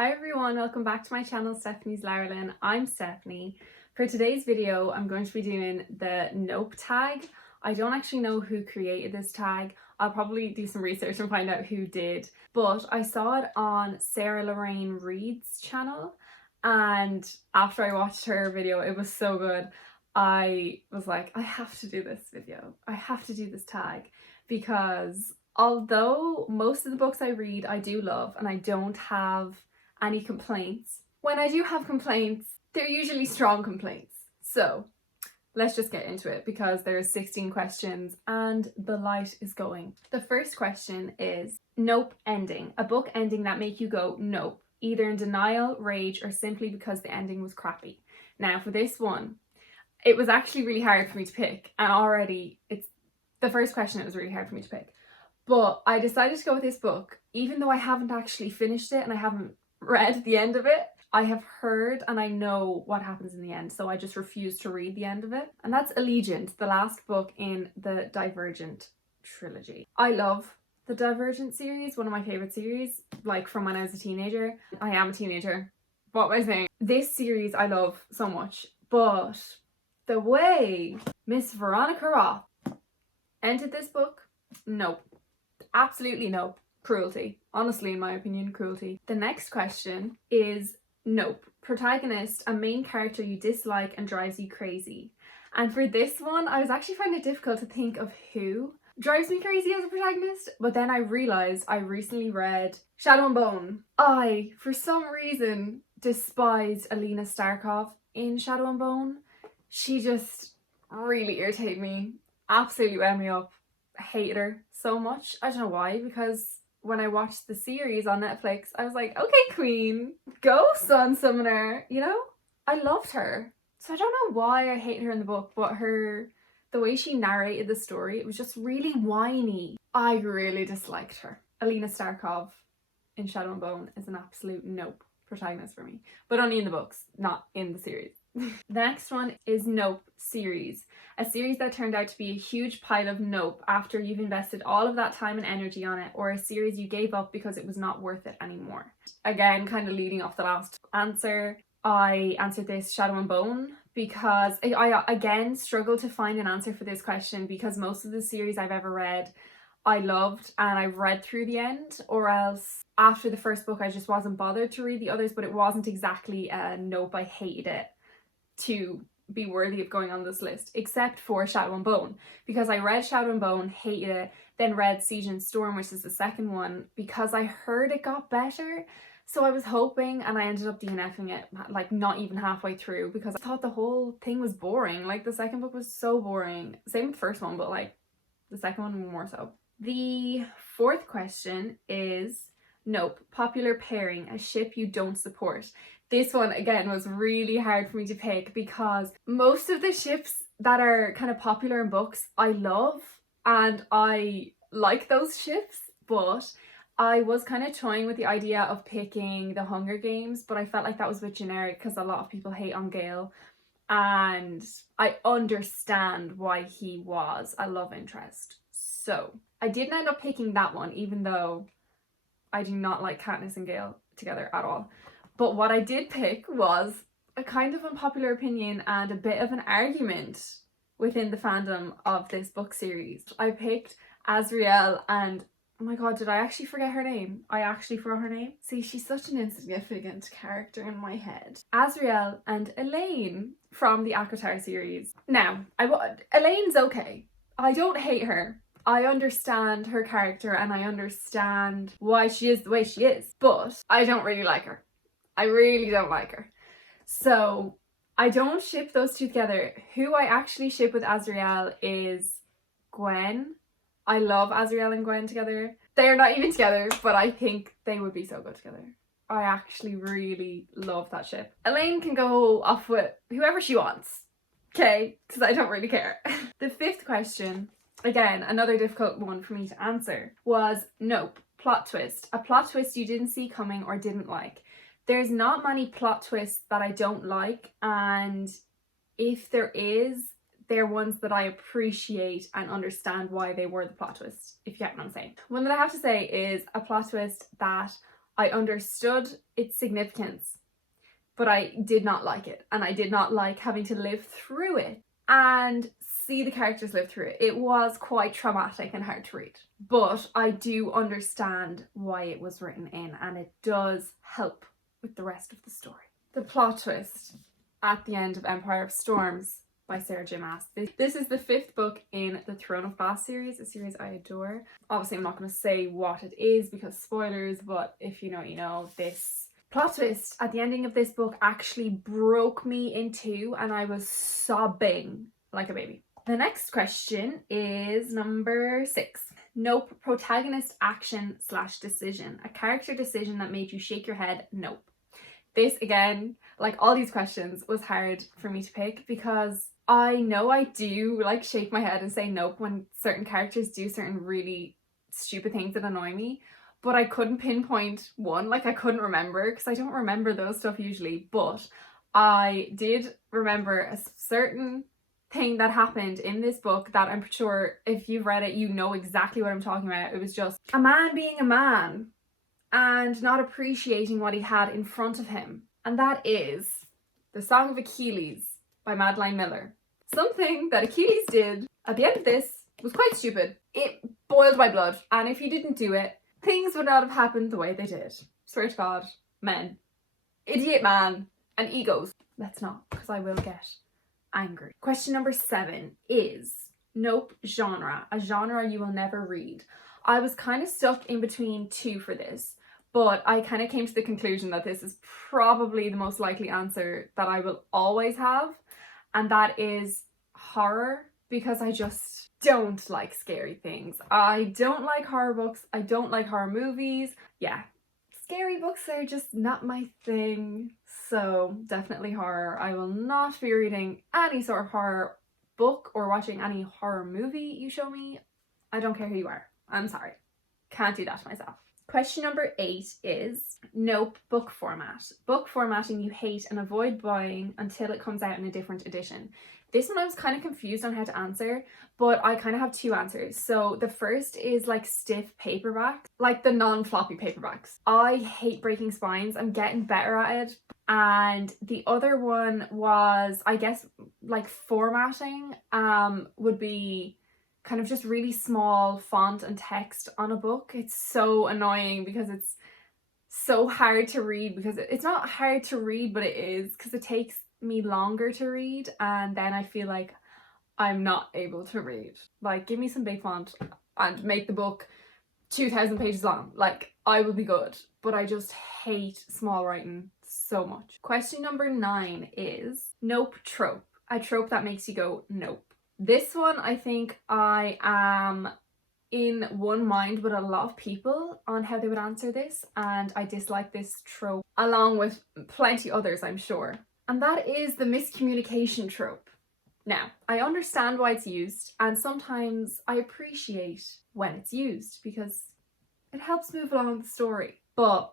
Hi everyone, welcome back to my channel, Stephanie's Larlin. I'm Stephanie. For today's video, I'm going to be doing the Nope tag. I don't actually know who created this tag. I'll probably do some research and find out who did. But I saw it on Sarah Lorraine Reed's channel, and after I watched her video, it was so good. I was like, I have to do this video. I have to do this tag because although most of the books I read I do love and I don't have any complaints, when I do have complaints, they're usually strong complaints. So let's just get into it because there's 16 questions and the light is going. The first question is nope ending. A book ending that make you go nope, either in denial, rage, or simply because the ending was crappy. Now for this one, it was actually really hard for me to pick, and already it's the first question, it was really hard for me to pick. But I decided to go with this book, even though I haven't actually finished it and I haven't read the end of it. I have heard and I know what happens in the end, so I just refuse to read the end of it. And that's Allegiant, the last book in the Divergent trilogy. I love the Divergent series, one of my favourite series, like from when I was a teenager. I am a teenager. What am I saying? This series I love so much, but the way Miss Veronica Roth ended this book, nope. Absolutely nope. Cruelty. Honestly, in my opinion, cruelty. The next question is nope. Protagonist, a main character you dislike and drives you crazy. And for this one, I was actually finding it difficult to think of who drives me crazy as a protagonist, but then I realised I recently read Shadow and Bone. I, for some reason, despised Alina Starkov in Shadow and Bone. She just really irritated me. Absolutely wound me up. I hated her so much. I don't know why, because when I watched the series on Netflix, I was like, okay, queen, go sun summoner, you know? I loved her. So I don't know why I hated her in the book, but the way she narrated the story, it was just really whiny. I really disliked her. Alina Starkov in Shadow and Bone is an absolute nope protagonist for me, but only in the books, not in the series. The next one is Nope series. A series that turned out to be a huge pile of nope after you've invested all of that time and energy on it, or a series you gave up because it was not worth it anymore. Again, kind of leading off the last answer, I answered this Shadow and Bone because I again struggled to find an answer for this question because most of the series I've ever read I loved and I've read through the end, or else after the first book I just wasn't bothered to read the others, but it wasn't exactly a nope, I hated it to be worthy of going on this list, except for Shadow and Bone, because I read Shadow and Bone, hated it, then read Siege and Storm, which is the second one, because I heard it got better. So I was hoping, and I ended up DNFing it like not even halfway through because I thought the whole thing was boring. Like the second book was so boring. Same with the first one, but like the second one more so. The fourth question is nope, popular pairing, a ship you don't support. This one again was really hard for me to pick because most of the ships that are kind of popular in books I love and I like those ships, but I was kind of toying with the idea of picking the Hunger Games, but I felt like that was a bit generic because a lot of people hate on Gale and I understand why he was a love interest. So I didn't end up picking that one, even though I do not like Katniss and Gale together at all. But what I did pick was a kind of unpopular opinion and a bit of an argument within the fandom of this book series. I picked Azriel and, oh my god, did I actually forget her name? I actually forgot her name. See, she's such an insignificant character in my head. Azriel and Elaine from the ACOTAR series. Now, Elaine's okay. I don't hate her. I understand her character and I understand why she is the way she is, but I don't really like her. I really don't like her. So I don't ship those two together. Who I actually ship with Azriel is Gwen. I love Azriel and Gwen together. They're not even together, but I think they would be so good together. I actually really love that ship. Elaine can go off with whoever she wants, okay? Because I don't really care. The fifth question, again, another difficult one for me to answer, was nope, plot twist. A plot twist you didn't see coming or didn't like. There's not many plot twists that I don't like, and if there is, they're ones that I appreciate and understand why they were the plot twist, if you get what I'm saying. One that I have to say is a plot twist that I understood its significance, but I did not like it, and I did not like having to live through it and see the characters live through it. It was quite traumatic and hard to read, but I do understand why it was written in, and it does help with the rest of the story. The plot twist at the end of Empire of Storms by Sarah J. Maas. This is the 5th book in the Throne of Glass series, a series I adore. Obviously, I'm not going to say what it is because spoilers, but if you know, you know. This plot twist at the ending of this book actually broke me in two, and I was sobbing like a baby. The next question is number 6. Nope, protagonist action / decision. A character decision that made you shake your head, nope. This, again, like all these questions, was hard for me to pick because I know I do like shake my head and say nope when certain characters do certain really stupid things that annoy me, but I couldn't pinpoint one. Like, I couldn't remember because I don't remember those stuff usually, but I did remember a certain thing that happened in this book that I'm sure if you've read it, you know exactly what I'm talking about. It was just a man being a man and not appreciating what he had in front of him. And that is The Song of Achilles by Madeline Miller. Something that Achilles did at the end of this was quite stupid. It boiled my blood. And if he didn't do it, things would not have happened the way they did. Swear to God, men. Idiot man. And egos. Let's not, because I will get angry. Question number 7 is nope, genre. A genre you will never read. I was kind of stuck in between 2 for this, but I kind of came to the conclusion that this is probably the most likely answer that I will always have, and that is horror, because I just don't like scary things. I don't like horror books. I don't like horror movies. Yeah, scary books are just not my thing. So definitely horror. I will not be reading any sort of horror book or watching any horror movie you show me. I don't care who you are. I'm sorry. Can't do that to myself. Question number 8 is nope, book format. Book formatting you hate and avoid buying until it comes out in a different edition. This one I was kind of confused on how to answer, but I kind of have 2 answers. So the first is like stiff paperbacks, like the non-floppy paperbacks. I hate breaking spines. I'm getting better at it. And the other one was, I guess, like formatting would be kind of just really small font and text on a book. It's so annoying because it's so hard to read, because it's not hard to read, but it is, because it takes me longer to read and then I feel like I'm not able to read. Like, give me some big font and make the book 2,000 pages long. Like, I will be good, but I just hate small writing so much. Question number 9 is nope, trope. A trope that makes you go nope. This one, I think I am in one mind with a lot of people on how they would answer this, and I dislike this trope along with plenty others, I'm sure. And that is the miscommunication trope. Now, I understand why it's used, and sometimes I appreciate when it's used because it helps move along the story. But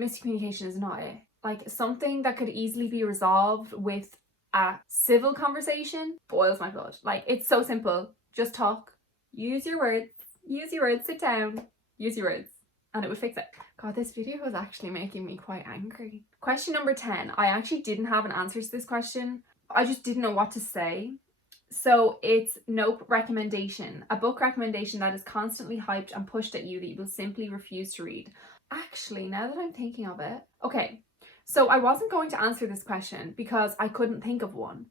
miscommunication is not it. Like, something that could easily be resolved with a civil conversation boils my blood. Like, it's so simple. Just talk. Use your words. Use your words. Sit down. Use your words. And it would fix it. God, this video was actually making me quite angry. Question number 10. I actually didn't have an answer to this question. I just didn't know what to say. So it's nope, recommendation. A book recommendation that is constantly hyped and pushed at you that you will simply refuse to read. Actually, now that I'm thinking of it. Okay, so I wasn't going to answer this question because I couldn't think of one.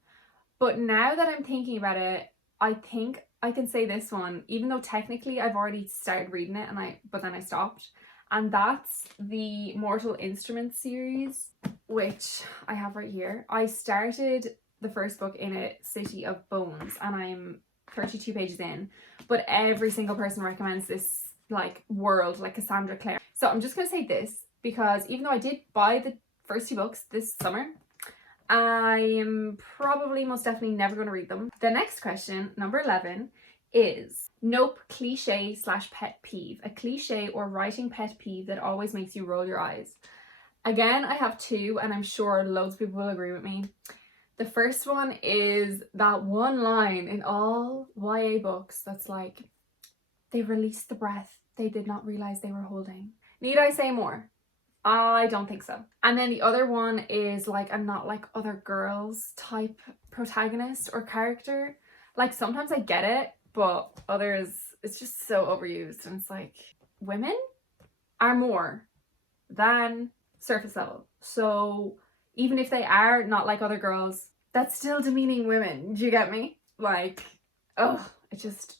But now that I'm thinking about it, I think I can say this one, even though technically I've already started reading it but then I stopped. And that's the Mortal Instruments series, which I have right here. I started the first book in A City of Bones and I'm 32 pages in, but every single person recommends this like world, like Cassandra Clare. So I'm just going to say this because even though I did buy the first 2 books this summer, I am probably most definitely never going to read them. The next question, number 11, is nope, cliche / pet peeve. A cliche or writing pet peeve that always makes you roll your eyes. Again, I have 2 and I'm sure loads of people will agree with me. The first one is that one line in all YA books that's like, they released the breath they did not realize they were holding. Need I say more? I don't think so. And then the other one is like a not like other girls type protagonist or character. Like sometimes I get it, but others, it's just so overused. And it's like, women are more than surface level. So even if they are not like other girls, that's still demeaning women. Do you get me? Like, oh, it just,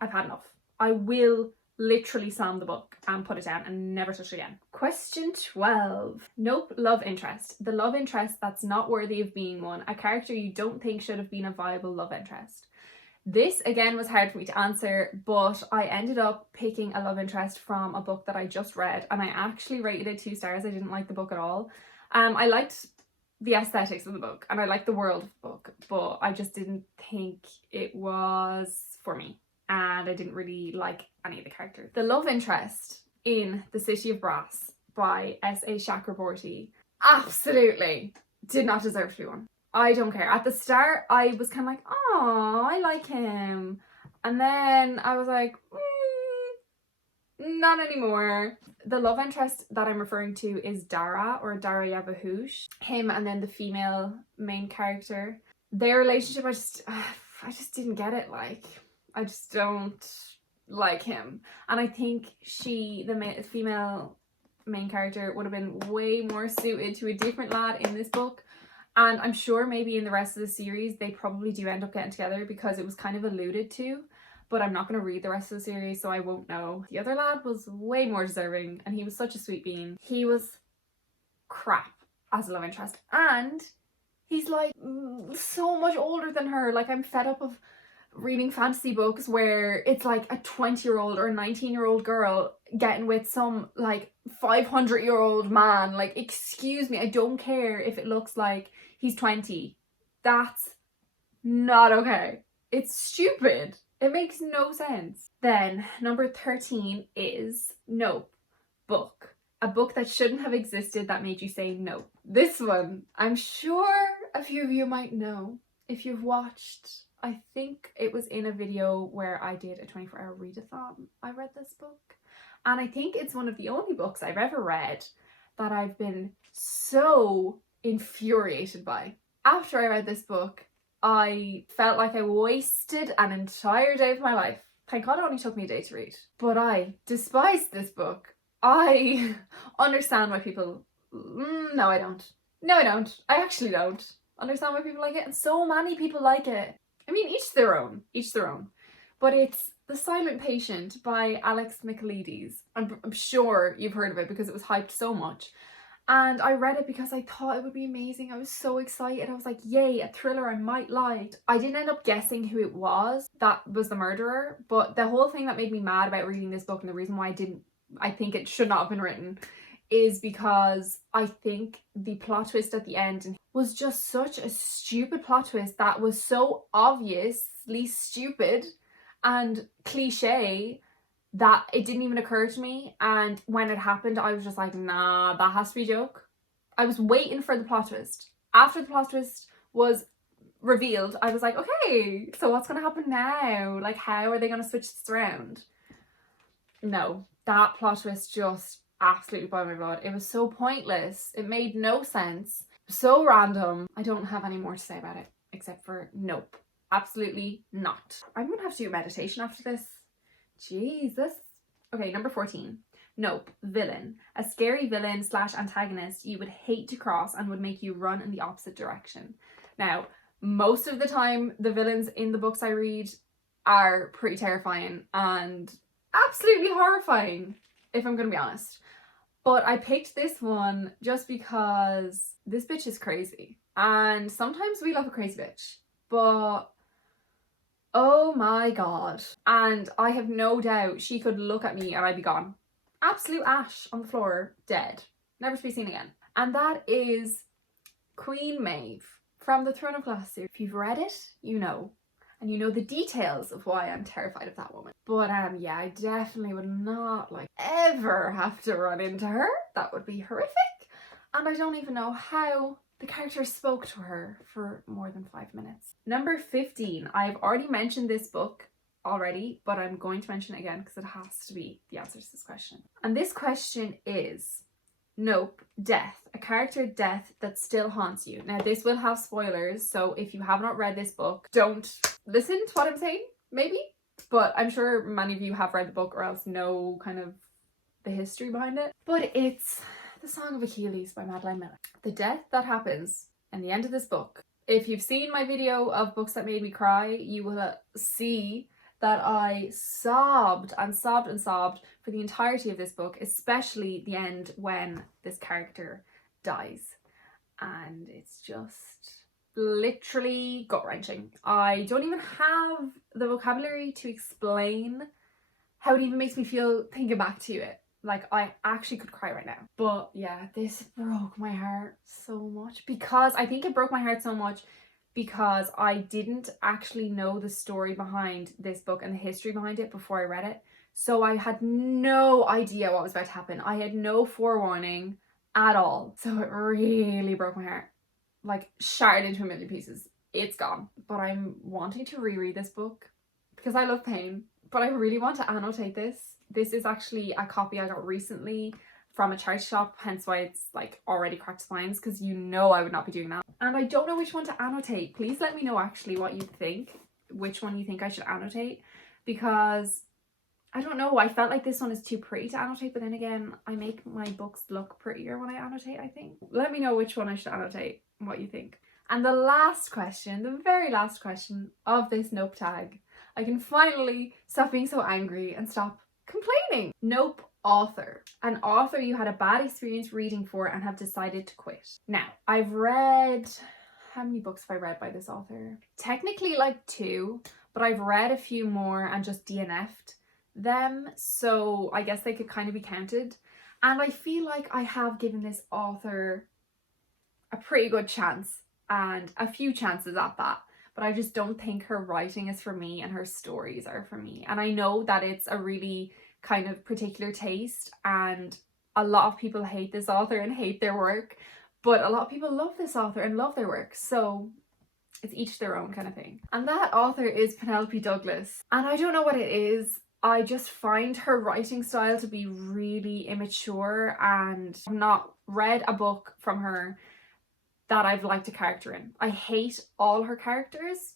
I've had enough. I will literally slam the book and put it down and never touch it again. Question 12. Nope, love interest. The love interest that's not worthy of being one. A character you don't think should have been a viable love interest. This again was hard for me to answer, but I ended up picking a love interest from a book that I just read, and I actually rated it 2 stars. I didn't like the book at all. I liked the aesthetics of the book and I liked the world of the book, but I just didn't think it was for me, and I didn't really like any of the characters. The love interest in The City of Brass by S.A. Chakraborty absolutely did not deserve to be one. I don't care. At the start, I was kind of like, oh, I like him. And then I was like, not anymore. The love interest that I'm referring to is Dara, or Dara Yabahush. Him and then the female main character. Their relationship, I just didn't get it. Like, I just don't like him. And I think the female main character would have been way more suited to a different lad in this book. And I'm sure maybe in the rest of the series, they probably do end up getting together because it was kind of alluded to, but I'm not going to read the rest of the series, so I won't know. The other lad was way more deserving and he was such a sweet bean. He was crap as a love interest. And he's like so much older than her. Like, I'm fed up of reading fantasy books where it's like a 20-year-old or a 19-year-old girl getting with some like 500-year-old man. Like, excuse me, I don't care if it looks like he's 20. That's not okay. It's stupid. It makes no sense. Then number 13 is Nope book. A book that shouldn't have existed that made you say no. This one, I'm sure a few of you might know if you've watched. I think it was in a video where I did a 24-hour readathon. I read this book, and I think it's one of the only books I've ever read that I've been so infuriated by. After I read this book, I felt like I wasted an entire day of my life. Thank God it only took me a day to read. But I despised this book. I understand why people... No, I don't. No, I don't. I actually don't understand why people like it, and so many people like it. I mean, each their own. Each their own. But it's The Silent Patient by Alex Michaelides. I'm sure you've heard of it because it was hyped so much. And I read it because I thought it would be amazing. I was so excited. I was like, yay, a thriller I might like. I didn't end up guessing who it was that was the murderer. But the whole thing that made me mad about reading this book, and the reason why I think it should not have been written, is because I think the plot twist at the end was just such a stupid plot twist that was so obviously stupid and cliche that it didn't even occur to me. And when it happened, I was just like, nah, that has to be a joke. I was waiting for the plot twist. After the plot twist was revealed, I was like, okay, so what's going to happen now? Like, how are they going to switch this around? No, that plot twist just absolutely boiled my blood. It was so pointless. It made no sense. So random. I don't have any more to say about it except for nope. Absolutely not. I'm going to have to do a meditation after this. Jesus. Okay, number 14. Nope. Villain. A scary villain / antagonist you would hate to cross and would make you run in the opposite direction. Now, most of the time, the villains in the books I read are pretty terrifying and absolutely horrifying, if I'm going to be honest. But I picked this one just because this bitch is crazy. And sometimes we love a crazy bitch. But oh my god. And I have no doubt she could look at me and I'd be gone. Absolute ash on the floor, dead. Never to be seen again. And that is Queen Maeve from the Throne of Glass series. If you've read it, you know. And you know the details of why I'm terrified of that woman. But yeah, I definitely would not like ever have to run into her. That would be horrific. And I don't even know how the character spoke to her for more than 5 minutes. Number 15. I've already mentioned this book already, but I'm going to mention it again because it has to be the answer to this question. And this question is, Nope, death. A character death that still haunts you. Now this will have spoilers, so if you have not read this book, don't listen to what I'm saying, maybe. But I'm sure many of you have read the book or else know kind of the history behind it. But it's The Song of Achilles by Madeline Miller. The death that happens in the end of this book. If you've seen my video of books that made me cry, you will see that I sobbed and sobbed and sobbed for the entirety of this book, especially the end when this character dies. And it's just literally gut-wrenching. I don't even have the vocabulary to explain how it even makes me feel thinking back to it. Like, I actually could cry right now. But yeah, this broke my heart so much, because I think it broke my heart so much because I didn't actually know the story behind this book and the history behind it before I read it. So I had no idea what was about to happen. I had no forewarning at all. So it really broke my heart. Like, shattered into a million pieces. It's gone. But I'm wanting to reread this book because I love pain. But I really want to annotate this. This is actually a copy I got recently from a charity shop, hence why it's like already cracked spines, because you know I would not be doing that. And I don't know which one to annotate. Please let me know actually what you think, which one you think I should annotate, because I don't know, I felt like this one is too pretty to annotate, but then again, I make my books look prettier when I annotate, I think. Let me know which one I should annotate and what you think. And the last question, the very last question of this Nope tag, I can finally stop being so angry and stop complaining. Nope author. An author you had a bad experience reading for and have decided to quit. Now, I've read, how many books have I read by this author? Technically like 2, but I've read a few more and just DNF'd them, so I guess they could kind of be counted. And I feel like I have given this author a pretty good chance, and a few chances at that. But I just don't think her writing is for me and her stories are for me. And I know that it's a really kind of particular taste and a lot of people hate this author and hate their work, but a lot of people love this author and love their work. So it's each their own kind of thing. And that author is Penelope Douglas. And I don't know what it is. I just find her writing style to be really immature, and I've not read a book from her that I've liked a character in. I hate all her characters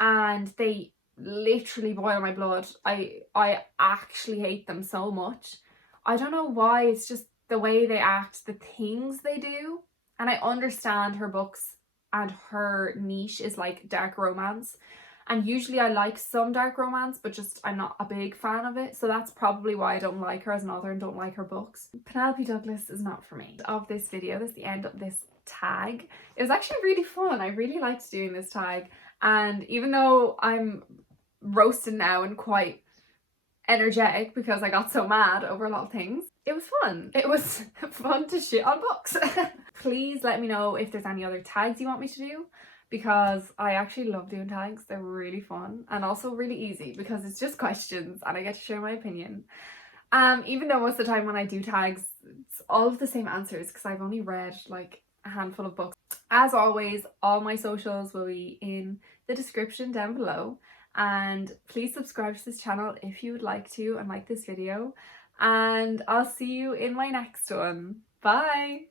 and they literally boil my blood. I actually hate them so much. I don't know why, it's just the way they act, the things they do. And I understand her books and her niche is like dark romance. And usually I like some dark romance, but just I'm not a big fan of it. So that's probably why I don't like her as an author and don't like her books. Penelope Douglas is not for me. Of this video, that's the end of this tag. It was actually really fun. I really liked doing this tag. And even though I'm roasted now and quite energetic because I got so mad over a lot of things, it was fun. It was fun to shit on books. Please let me know if there's any other tags you want me to do, because I actually love doing tags. They're really fun and also really easy because it's just questions and I get to share my opinion. Even though most of the time when I do tags, it's all of the same answers because I've only read like a handful of books. As always, all my socials will be in the description down below, and please subscribe to this channel if you would like to and like this video, and I'll see you in my next one. Bye!